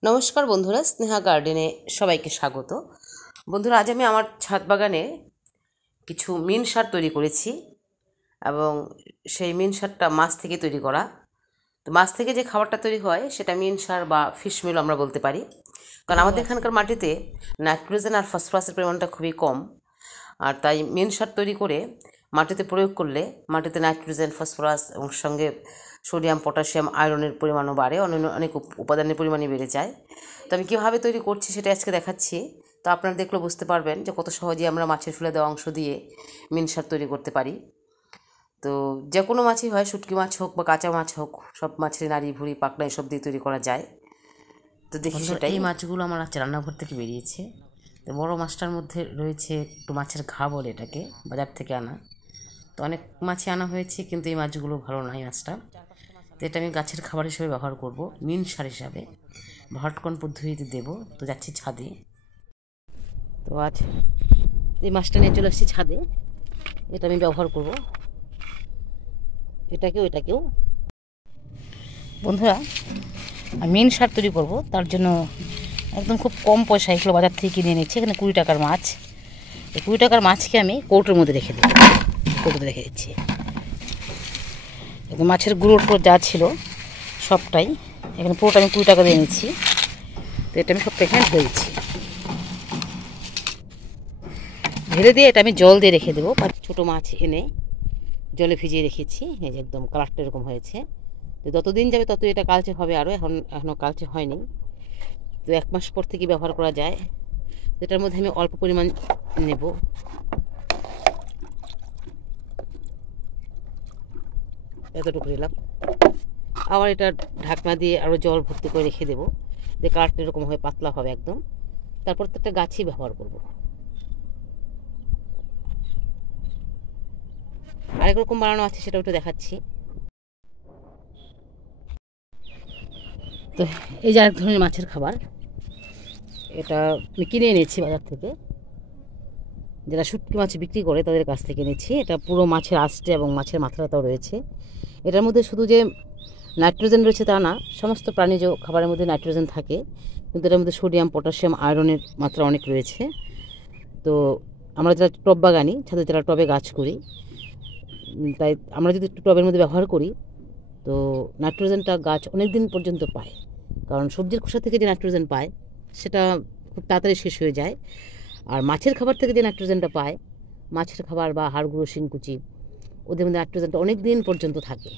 নমস্কার বন্ধুরা, স্নেহা গার্ডেনে সবাইকে স্বাগত। বন্ধুরা, আজ আমি আমার ছাদ বাগানে কিছু মিন সার তৈরি করেছি এবং সেই মিন সারটা মাছ থেকে তৈরি করা। তো মাছ থেকে যে খাবারটা তৈরি হয় সেটা মিন সার বা ফিশ মিল আমরা বলতে পারি, কারণ আমাদের এখানকার মাটিতে নাইট্রোজেন আর ফসফরাসের পরিমাণটা খুবই কম। আর তাই মিন সার তৈরি করে মাটিতে প্রয়োগ করলে মাটিতে নাইট্রোজেন, ফসফরাস এবং সঙ্গে সোডিয়াম, পটাশিয়াম, আয়রনের পরিমাণও বাড়ে, অন্যান্য অনেক উপাদানের পরিমাণই বেড়ে যায়। তো আমি কীভাবে তৈরি করছি সেটা আজকে দেখাচ্ছি। তো আপনারা দেখলে বুঝতে পারবেন যে কত সহজেই আমরা মাছের ফেলে দেওয়া অংশ দিয়ে মিন সার তৈরি করতে পারি। তো যে কোনো মাছই হয়, শুটকি মাছ হোক বা কাঁচা মাছ হোক, সব মাছের নাড়ি, ভুঁড়ি, পাকড়া এসব দিয়ে তৈরি করা যায়। তো দেখি সেটাই। এই মাছগুলো আমার আজ রান্নাঘর থেকে বেরিয়েছে। তো বড়ো মাছটার মধ্যে রয়েছে একটু মাছের ঘা বলে এটাকে, বাজার থেকে আনা। তো অনেক মাছই আনা হয়েছে, কিন্তু এই মাছগুলো ভালো নয় মাছটা। তো এটা আমি গাছের খাবার হিসেবে ব্যবহার করব, মিন সার হিসাবে ভটকন পদ্ধতিতে দেব। তো যাচ্ছি ছাদে। তো আজ এই মাছটা নিয়ে চলে এসেছি ছাদে, এটা আমি ব্যবহার করব, এটাকেও। বন্ধুরা, আমি মিন সার তৈরি করব, তার জন্য একদম খুব কম পয়সা এগুলো বাজার থেকে কিনে এনেছি। এখানে 20 টাকার মাছ। এই 20 টাকার মাছকে আমি কৌটোর মধ্যে রেখে দিই, কৌটোতে রেখে দিচ্ছি। একদম মাছের গুঁড়ো যা ছিল সবটাই এখানে, পুরোটা আমি 20 টাকা দিয়ে নিচ্ছি। তো এটা আমি সবটা এখানে ধুয়ে দিচ্ছি, ঢেলে দিয়ে এটা আমি জল দিয়ে রেখে দেবো। ছোটো মাছ এনে জলে ভিজিয়ে রেখেছি, এই যে একদম কালারটা এরকম হয়েছে। তো যতদিন যাবে তত এটা কালচে হবে, আরও এখনও কালচে হয়নি। তো 1 মাস পর থেকে ব্যবহার করা যায়। এটার মধ্যে আমি অল্প পরিমাণ নেব, এতটুকু নিলাম। আবার এটা ঢাকনা দিয়ে আরও জল ভর্তি করে রেখে দেবো, যে কালারটা এরকম হবে, পাতলা হবে একদম। তারপর তো একটা গাছই ব্যবহার করব। আরেক রকম বানানো আছে, সেটা একটু দেখাচ্ছি। তো এই যে আরেক ধরনের মাছের খাবার, এটা আমি কিনে এনেছি বাজার থেকে, যারা শুটকি মাছ বিক্রি করে তাদের কাছ থেকে এনেছি। এটা পুরো মাছের আঁশটে এবং মাছের মাথাটাও রয়েছে। এটার মধ্যে শুধু যে নাইট্রোজেন রয়েছে তা না, সমস্ত প্রাণীজ খাবারের মধ্যে নাইট্রোজেন থাকে, কিন্তু এটার মধ্যে সোডিয়াম, পটাশিয়াম, আয়রনের মাত্রা অনেক রয়েছে। তো আমরা যারা টব বাগানি, ছাদে যারা টবে গাছ করি, তাই আমরা যদি একটু টবের মধ্যে ব্যবহার করি, তো নাইট্রোজেনটা গাছ অনেক দিন পর্যন্ত পায়। কারণ সবজির খোসা থেকে যে নাইট্রোজেন পায় সেটা খুব তাড়াতাড়ি শেষ হয়ে যায়। আর মাছের খাবার থেকে যে নাইট্রোজেনটা পায়, মাছের খাবার বা হাড়গুঁড়ো, শিংকুচি, ওদের মধ্যে নাইট্রোজেনটা অনেক দিন পর্যন্ত থাকে।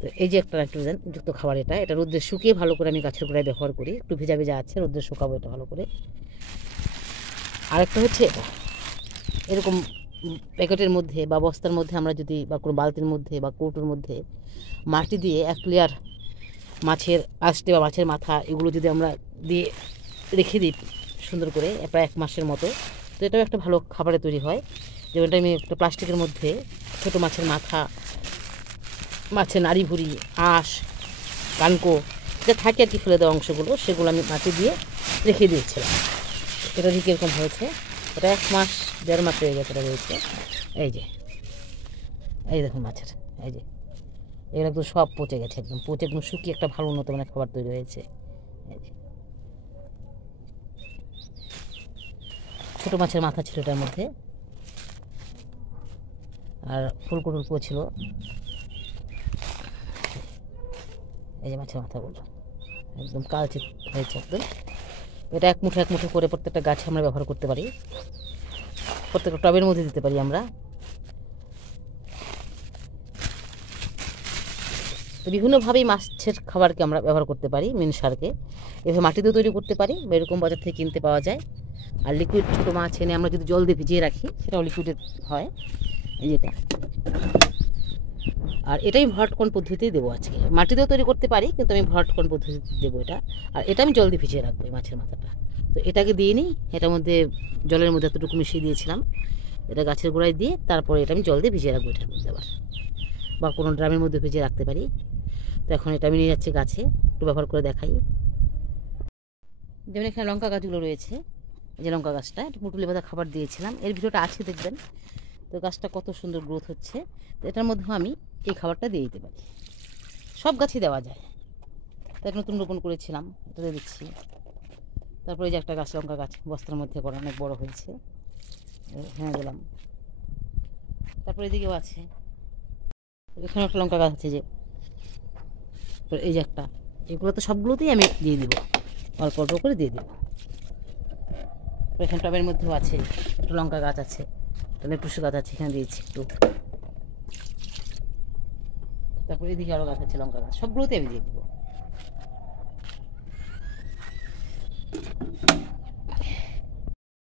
তো এই যে একটা নাইট্রোজেন যুক্ত খাবার, এটা রোদ্রে শুকিয়ে ভালো করে আমি গাছের গোড়ায় ব্যবহার করি। একটু ভেজা ভেজা আছে, রোদ্রে শুকাবো এটা ভালো করে। আরেকটা হচ্ছে এটা, এরকম প্যাকেটের মধ্যে বা বস্তার মধ্যে আমরা যদি, বা কোনো বালতির মধ্যে বা কৌটোর মধ্যে মাটি দিয়ে 1 লেয়ার মাছের আঁশটে বা মাছের মাথা, এগুলো যদি আমরা দিয়ে রেখে দিই সুন্দর করে প্রায় 1 মাসের মতো, তো এটাও একটা ভালো খাবারে তৈরি হয়। যেমনটা আমি একটা প্লাস্টিকের মধ্যে ছোটো মাছের মাথা, মাছের নাড়ি, ভুঁড়ি, আঁশ, কানকো যা থাকে আর কি ফেলে দেওয়া অংশগুলো, সেগুলো আমি মাটি দিয়ে রেখে দিয়েছিলাম। এটা ঠিক এরকম হয়েছে। এটা 1 মাস 1.5 মাস হয়ে গেছে এটা রয়েছে। এই দেখুন মাছের, এই যে এগুলো একদম সব পচে গেছে, একদম পচে একদম শুকিয়ে একটা ভালো উন্নত মানের খাবার তৈরি হয়েছে। ছোটো মাছের মাথা ছিল এটার মধ্যে, আর ফুলকো ছিল। এই যে মাছের মাথাগুলো একদম কালচে হয়েছে একদম। এটা 1 মুঠো 1 মুঠো করে প্রত্যেকটা গাছে আমরা ব্যবহার করতে পারি, প্রত্যেকটা টবের মধ্যে দিতে পারি আমরা। তো বিভিন্নভাবেই মাছের খাবারকে আমরা ব্যবহার করতে পারি, মিন সারকে। এভাবে মাটিতেও তৈরি করতে পারি, বা এরকম বাজার থেকে কিনতে পাওয়া যায়। আর লিকুইড ছোটো মাছ এনে আমরা যদি জল দিয়ে ভিজিয়ে রাখি, সেটাও লিকুইডের হয়, এই যেটা। আর এটাই ভটকন পদ্ধতিতেই দেবো আজকে। মাটিতেও তৈরি করতে পারি, কিন্তু আমি ভটকন পদ্ধতিতে দেবো এটা। আর এটা আমি জল দিয়ে ভিজিয়ে রাখবো, এই মাছের মাথাটা। তো এটাকে দিয়ে নিই, এটার মধ্যে জলের মধ্যে এতটুকু মিশিয়ে দিয়েছিলাম, এটা গাছের গোড়ায় দিয়ে তারপরে এটা আমি জল দিয়ে ভিজিয়ে রাখবো এটার মধ্যে আবার, বা কোনো ড্রামের মধ্যে ভিজিয়ে রাখতে পারি। তো এখন এটা আমি নিয়ে যাচ্ছি গাছে, একটু ব্যবহার করে দেখাই। যেমন এখানে লঙ্কা গাছগুলো রয়েছে, এই যে লঙ্কা গাছটা, একটু পুটুলি বাঁধা খাবার দিয়েছিলাম, এর ভিডিওটা আছে দেখবেন। তো গাছটা কত সুন্দর গ্রোথ হচ্ছে। তো এটার মধ্যেও আমি এই খাবারটা দিয়ে দিতে পারি, সব গাছই দেওয়া যায়। তাই নতুন রোপণ করেছিলাম, এটাতে দিচ্ছি। তারপরে এই যে একটা গাছ, লঙ্কা গাছ বস্তার মধ্যে করা, অনেক বড় হয়েছে, এখানে দিলাম। তারপরে এদিকেও আছে, এখানে একটা লঙ্কা গাছ আছে, যে এই যে একটা, এগুলো তো সবগুলোতেই আমি দিয়ে দিব, অল্প অল্প করে দিয়ে দিব। এখানে টবের মধ্যেও আছে, একটু লঙ্কা গাছ আছে, লেটুস গাছ আছে, এখানে দিয়েছি একটু। তারপরে এদিকে আরও গাছ আছে, লঙ্কা গাছ, সবগুলোতে আমি দিয়ে দেবো।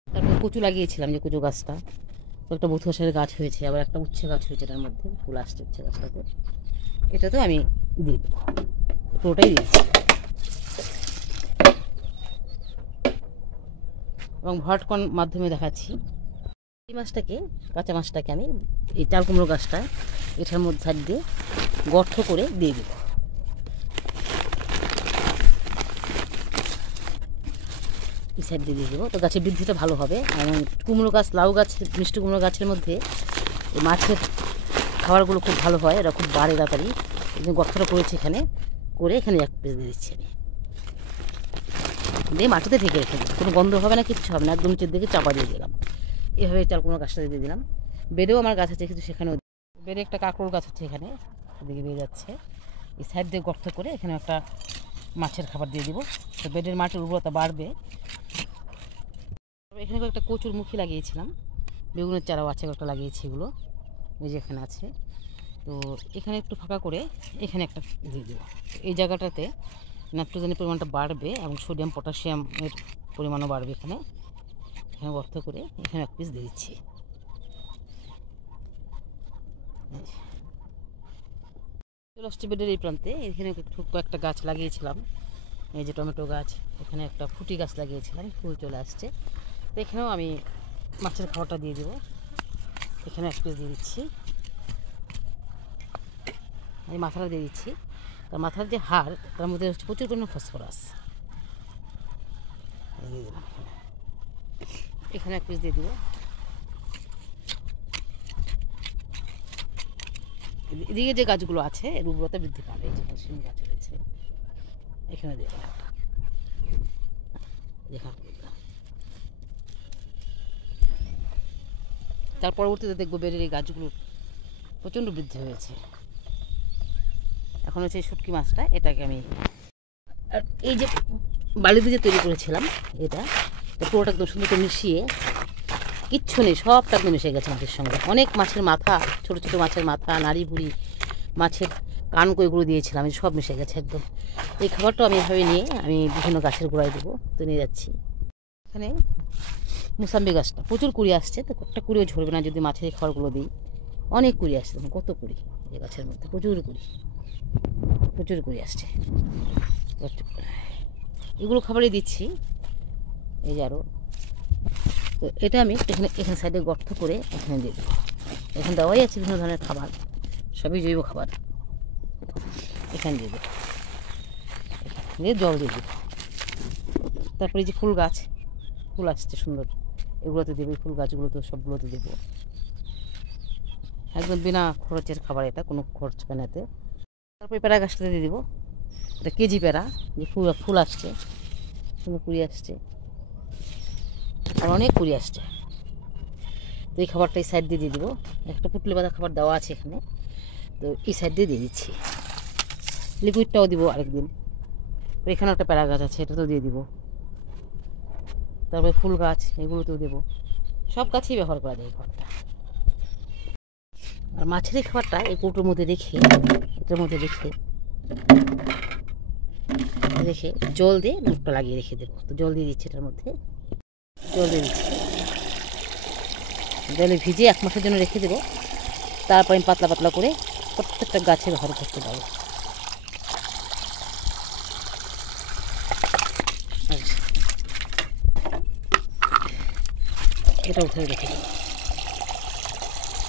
তারপর কচু লাগিয়েছিলাম, যে কচু গাছটা, একটা বথুয়াশালের গাছ হয়েছে, আবার একটা উচ্ছে গাছ হয়েছে, এটার মধ্যে ফুল আসছে উচ্ছে গাছটাতে, এটাতেও আমি দিয়ে দেবো, পুরোটাই দিয়েছি। এবং ভটকন মাধ্যমে দেখাচ্ছি, এই মাছটাকে, কাঁচা মাছটাকে আমি এই চাল কুমড়ো গাছটা এটার মধ্যে সাইড দিয়ে গর্ত করে দিয়ে দেবো। এই সাইড দিয়ে দেবো, তো গাছের বৃদ্ধিটা ভালো হবে। এবং কুমড়ো গাছ, লাউ গাছ, মিষ্টি কুমড়ো গাছের মধ্যে এই মাছের খাবারগুলো খুব ভালো হয়, এরা খুব বাড়ে তাড়াতাড়ি। এই জন্য গর্তটা করেছি এখানে, করে এখানে এক পিস দিয়ে দিচ্ছি আমি, দিয়ে মাটিতে ঢেকে রেখে দেবো, কোনো গন্ধ হবে না, কিচ্ছু হবে না, একদম নিচের দিকে চাপা দিয়ে দিলাম। এভাবে চাল কুমড়ো গাছটা দিয়ে দিলাম। বেডেও আমার গাছ আছে কিন্তু, সেখানেও বেডে একটা কাঁকড়োর গাছ হচ্ছে, এখানে এদিকে বেয়ে যাচ্ছে। এই সাইড দিয়ে গর্ত করে এখানে একটা মাছের খাবার দিয়ে দিব, তো বেডের মাটির উর্বরতা বাড়বে। এখানে একটা কচুর মুখী লাগিয়েছিলাম, বেগুনের চারাও আছে, একটা লাগিয়েছি, এগুলো এই যে এখানে আছে। তো এখানে একটু ফাঁকা করে এখানে একটা দিয়ে দেবো, এই জায়গাটাতে নাইট্রোজেনের পরিমাণটা বাড়বে এবং সোডিয়াম পটাশিয়ামের পরিমাণও বাড়বে। এখানে এখানে গর্ত করে এখানে এক পিস দিয়ে দিচ্ছি। চলে বেডের এই প্রান্তে, এখানে কয়েকটা গাছ লাগিয়েছিলাম, এই যে টমেটো গাছ, এখানে একটা ফুটি গাছ লাগিয়েছিলাম, ফুল চলে আসছে। তো এখানেও আমি মাছের খাবারটা দিয়ে দেবো, এখানে এক পিস দিয়ে দিচ্ছি, এই মাথাটা দিয়ে দিচ্ছি। তার মাথার যে হাড়, তার মধ্যে হচ্ছে প্রচুর পরিমাণ ফসফরাস, দিয়ে দিলাম এখানে এক পিস দিয়ে দিব। এদিকে যে গাছগুলো আছে এর উর্বরতা বৃদ্ধি পাবে, যেখানে শিম গাছ রয়েছে এখানে দিয়ে দিলাম, তার পরবর্তীতে দেখবো বেড়ের এই গাছগুলোর প্রচণ্ড বৃদ্ধি হয়েছে। এখন হচ্ছে এই শুটকি মাছটা, এটাকে আমি, আর এই যে বালি দিয়ে তৈরি করেছিলাম, এটা পুরোটা একদম সুন্দর করে মিশিয়ে, কিচ্ছু নেই, সবটা একদম মিশে গেছে মাছের সঙ্গে। অনেক মাছের মাথা, ছোটো ছোটো মাছের মাথা, নাড়ি ভুড়ি, মাছের কান কইগুলো দিয়েছিলাম, সব মিশে গেছে একদম। এই খাবারটাও আমি এভাবে নিয়ে আমি বিভিন্ন গাছের গোড়ায় দেবো, তো নিয়ে যাচ্ছি। এখানে মুসাম্বি গাছটা প্রচুর কুড়ি আসছে, তো একটা কুড়িও ঝরবে না যদি মাছের এই খাবারগুলো দিই। অনেক কুড়ি আসছে, কত কুড়ি এই গাছের মধ্যে, প্রচুর কুড়ি, প্রচুর কুড়ি আসছে। এগুলো খাবারই দিচ্ছি, এই যে আরও। তো এটা আমি এখানে সাইডে গর্ত করে এখানে দিয়ে দেবো। এখানে দেওয়াই আছে বিভিন্ন ধরনের খাবার, সবই জৈব খাবার, এখানে দিয়ে দেবো, দিয়ে জল দিয়ে দেবো। তারপরে যে ফুল গাছ, ফুল আসছে সুন্দর, এগুলোতে দেবো, ফুল গাছগুলো তো সবগুলোতে দেবো, একদম বিনা খরচের খাবার, এটা কোনো খরচ পেনাতে। তারপরে প্যারা গাছটাতে দিয়ে দেবো, এটা কেজি প্যারা, যে ফুল আসছে, সুন্দর কুড়ি আসছে, আর অনেক কুড়ি আসছে। তো এই খাবারটা এই সাইড দিয়ে দেবো, একটা পুটলি বাঁধা খাবার দেওয়া আছে এখানে, তো এই সাইড দিয়ে দিচ্ছি। লিকুইডটাও দিব আরেকদিন। এখানে একটা প্যারা গাছ আছে, এটাতেও দিয়ে দিব। তারপরে ফুল গাছ, এগুলোতেও দেবো, সব গাছেই ব্যবহার করা যায় খাবারটা। আর মাছের এই খাবারটা এই কৌটোর মধ্যে রেখে, এটার মধ্যে রেখে রেখে জল দিয়ে মুখটা লাগিয়ে রেখে দেবো। তো জল দিয়ে দিচ্ছি, এটার মধ্যে জল দিয়ে দিচ্ছি, জলে ভিজে 1 মাসের জন্য রেখে দেবো। তারপর আমি পাতলা পাতলা করে প্রত্যেকটা গাছে ব্যবহার করতে পারবো। এটাও ভরে রেখে দেবো,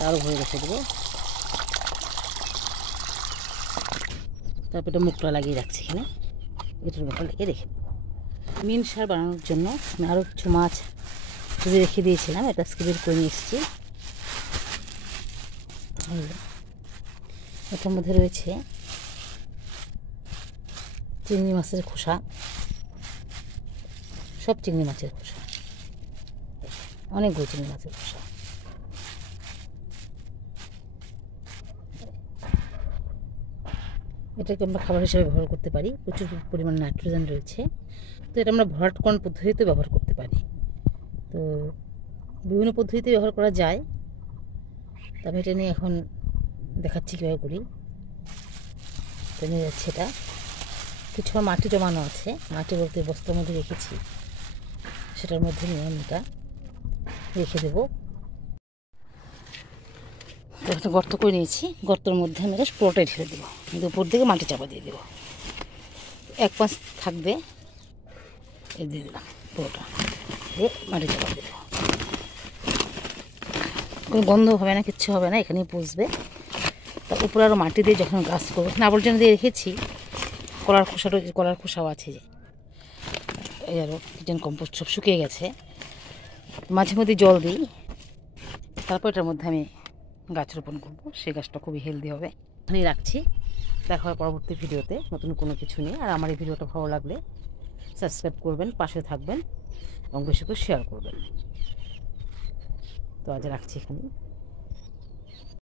আরও ভরে রেখে দেবো। তারপর এটা মুখটা লাগিয়ে রাখছি এখানে, এটার মুখটা লাগিয়ে রেখে দেবো। মিন সার বানানোর জন্য আমি আরও কিছু মাছ খুঁজে রেখে দিয়েছিলাম, এটা স্ক্রিন করে নিয়ে এসেছি। এটার মধ্যে রয়েছে চিংড়ি মাছের খোসা, সব চিংড়ি মাছের খোসা, অনেকগুলো চিংড়ি মাছের খোসা। এটাকে আমরা খাবার হিসেবে ব্যবহার করতে পারি, প্রচুর পরিমাণ নাইট্রোজেন রয়েছে। তো এটা আমরা ভরাটকরণ পদ্ধতিতে ব্যবহার করতে পারি। তো বিভিন্ন পদ্ধতিতে ব্যবহার করা যায়, তবে এটা নিয়ে এখন দেখাচ্ছি কীভাবে করি। তো নিয়ে যাচ্ছে এটা, কিছু মাটি জমানো আছে, মাটি বলতে বস্তার মধ্যে রেখেছি, সেটার মধ্যে নিয়ে আমি এটা রেখে দেবো। তো একটা গর্ত করে নিয়েছি, গর্তের মধ্যে আমি এটা পুরোটাই ঢেলে দেবো, কিন্তু উপর দিকে মাটি চাপা দিয়ে দেবো। 1 মাস থাকবে, এই দিয়ে দিলাম পুরোটা, দিয়ে মাটি চাপা দিয়ে দেবো। কোনো গন্ধ হবে না, কিচ্ছু হবে না, এখানেই পুষবে। তার উপরে আরও মাটি দিয়ে যখন গাছ করবো, এখানে আবর্জনা দিয়ে রেখেছি, কলার খোসাও আছে, যে এই আরও কিচেন কম্পোস্ট সব শুকিয়ে গেছে। মাঝে মধ্যে জল দিই, তারপর এটার মধ্যে আমি গাছ রোপণ করবো, সেই গাছটা খুবই হেলদি হবে। এখানেই রাখছি, দেখা হয় পরবর্তী ভিডিওতে নতুন কোনো কিছু নিয়ে। আর আমার এই ভিডিওটা ভালো লাগলে সাবস্ক্রাইব করবেন, পাশে থাকবেন এবং বেশি করে শেয়ার করবেন। তো আজ রাখছি এখানে।